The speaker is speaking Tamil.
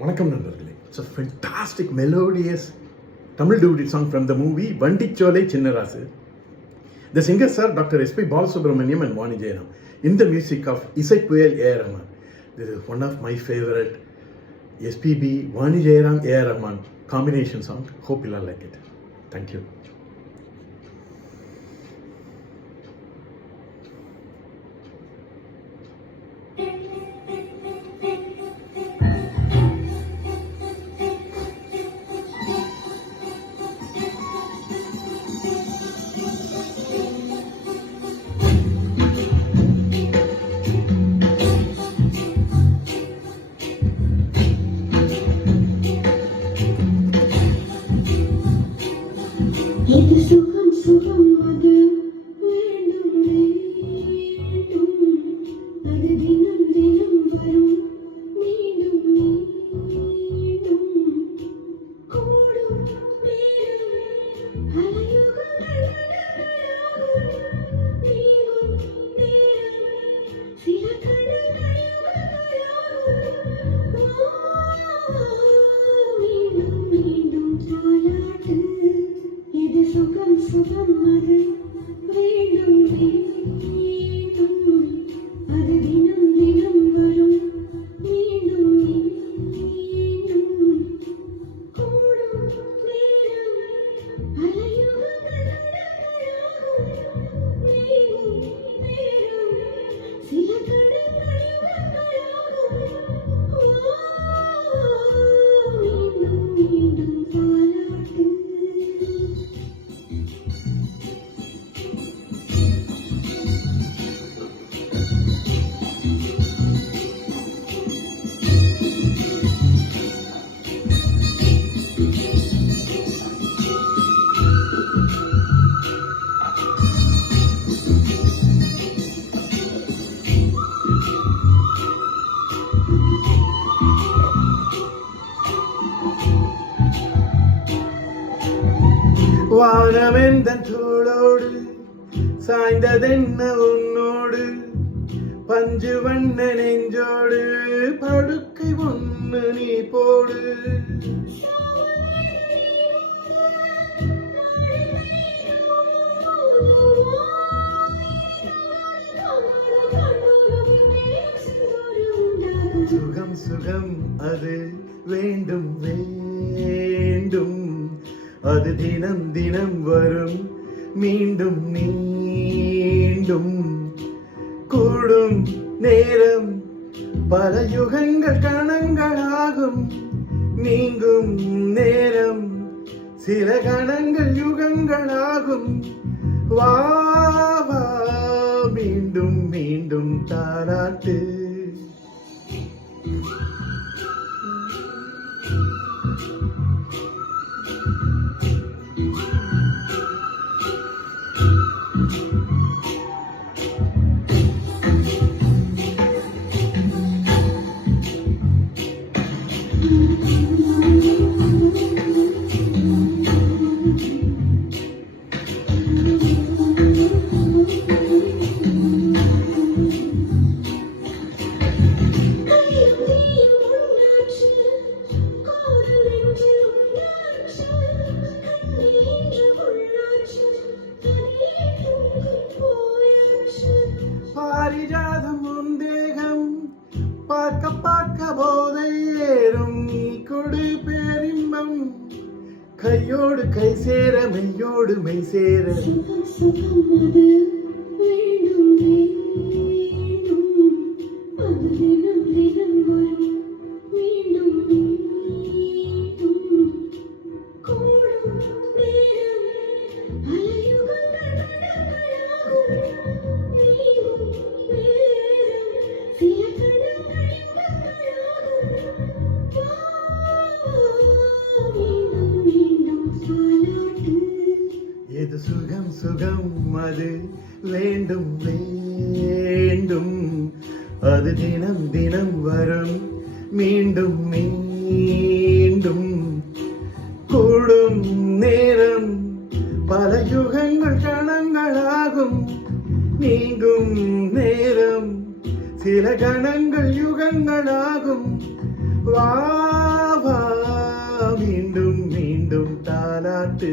வணக்கம் நண்பர்களே. It's a fantastic melodious Tamil duet song from the movie Vandichole Chinnarasu. The singers are Dr. S.P. Balasubramaniam and Vani Jayanam in the music of Isai Puyal A. R. Rahman. This is one of my favorite SPB Vani Jayanam A. R. Rahman combination song. Hope you'll all like it. Thank you. இது சுகம் சுகம் அது வேண்டும் வேண்டும் அது தினம் தினம் வரும் மீண்டும் மீண்டும் கூடும் நேரம் அலையுகங்கள் நீங்கும் நேரம் சில கணங்கள் மீண்டும் மீண்டும் தாலாட்டு இது சுகம் சுகம் அது வேண்டும் வேண்டும் அது தினம் தினம் வரும் மீண்டும் மீண்டும் கூடும் நேரம் அலையுகங்கள் நீங்கும் நேரம் சில கணங்கள் மீண்டும் மீண்டும் தாலாட்டு. வானமெந்தன் தோளோடு சாய்ந்ததென்ன உன்னோடு பஞ்சு வண்ண நெஞ்சோடு படுக்கை ஒன்று நீ போடு. சுகம் சுகம் அது வேண்டும் வேண்டும் அது தினம் தினம் வரும் மீண்டும் மீண்டும் கூடும் நேரம் பல யுகங்கள் கணங்களாகும் நீங்கும் நேரம் சில கணங்கள் யுகங்களாகும் வா வா மீண்டும் மீண்டும் தாலாட்டு. பாரிஜாதம் உந்தேகம் பார்க்க பார்க்க போதை ஏறும் நீ கொடு பேரின்பம் கையோடு கை சேர மெய்யோடு மெய் சேர. சுகம் சுகம் அது வேண்டும் வேண்டும் அது தினம் தினம் வரும் மீண்டும் மீண்டும் கூடும் நேரம் அலையுகங்கள் நீங்கும் நேரம் சில கணங்கள் மீண்டும் மீண்டும் தாலாட்டு. இது சுகம் சுகம் அது வேண்டும் வேண்டும் அது தினம் தினம் வரும் மீண்டும் மீண்டும் கூடும் நேரம் பல யுகங்கள் கணங்களாகும் நீங்கும் நேரம் சில கணங்கள் யுகங்களாகும் வா மீண்டும் தாலாட்டு